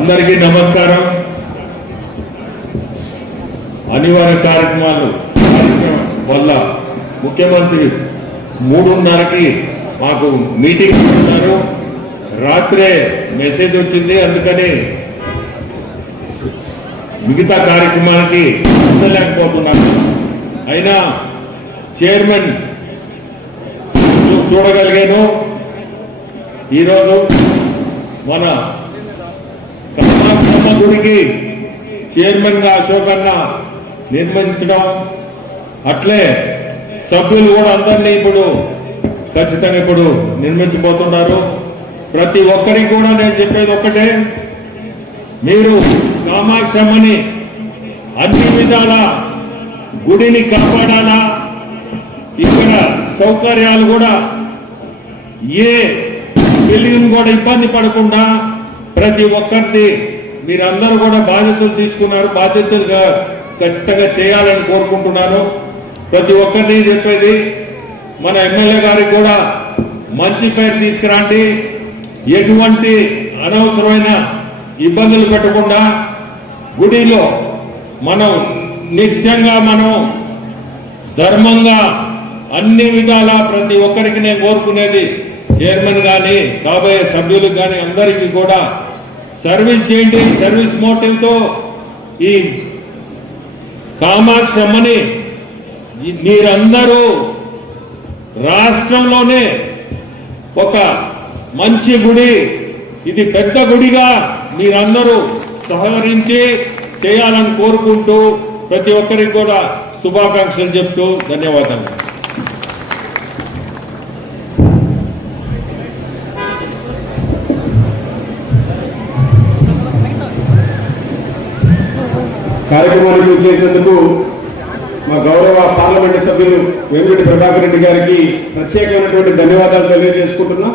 అందరికీ నమస్కారం. అనివార్య కార్యక్రమాలు కార్యక్రమం వల్ల ముఖ్యమంత్రి మూడున్నరకి మాకు మీటింగ్ ఉన్నారు రాత్రే మెసేజ్ వచ్చింది. అందుకని మిగతా కార్యక్రమానికి ఉండలేకపోతున్నాను అయినా చైర్మన్ చూడగలిగాను. ఈరోజు మన కమలాక్షమ్మ గుడికి చైర్మన్గా అశోక్ అన్న నిర్మించడం. అట్లే సభ్యులు కూడా అందరినీ ఇప్పుడు ఖచ్చితంగా ఇప్పుడు నిర్మించబోతున్నారు. ప్రతి ఒక్కరికి కూడా నేను చెప్పేది ఒక్కటే. మీరు కామాక్షమ్మని అన్ని విధాల గుడిని కాపాడాలా? ఇక్కడ సౌకర్యాలు కూడా ఏ తెలియని కూడా ఇబ్బంది పడకుండా ప్రతి ఒక్కరిది మీరందరూ కూడా బాధ్యతలు తీసుకున్నారు బాధ్యతలుగా ఖచ్చితంగా చేయాలని కోరుకుంటున్నాను. ప్రతి ఒక్కరిని చెప్పేది మన ఎమ్మెల్యే గారికి కూడా మంచి పేరు తీసుకురండి. ఎటువంటి అనవసరమైన ఇబ్బందులు పెట్టకుండా గుడిలో మనం నిత్యంగా మనం ధర్మంగా అన్ని విధాలా ప్రతి ఒక్కరికి నేను కోరుకునేది చైర్మన్ కానీ కాబోయే సభ్యులకు కానీ అందరికీ కూడా సర్వీస్ చేయండి సర్వీస్ మోటివ్తో ఈ కామాక్షి అమ్మని మీరందరూ రాష్ట్రంలోనే ఒక మంచి గుడి ఇది పెద్ద గుడిగా మీరందరూ సహకరించి చేయాలని కోరుకుంటూ ప్రతి ఒక్కరికి కూడా శుభాకాంక్షలు చెప్తూ ధన్యవాదాలు. కార్యక్రమానికి చేసినందుకు మా గౌరవ పార్లమెంటు సభ్యులు వేమిరెడ్డి ప్రభాకర్ రెడ్డి గారికి ప్రత్యేకమైనటువంటి ధన్యవాదాలు తెలియజేసుకుంటున్నాం.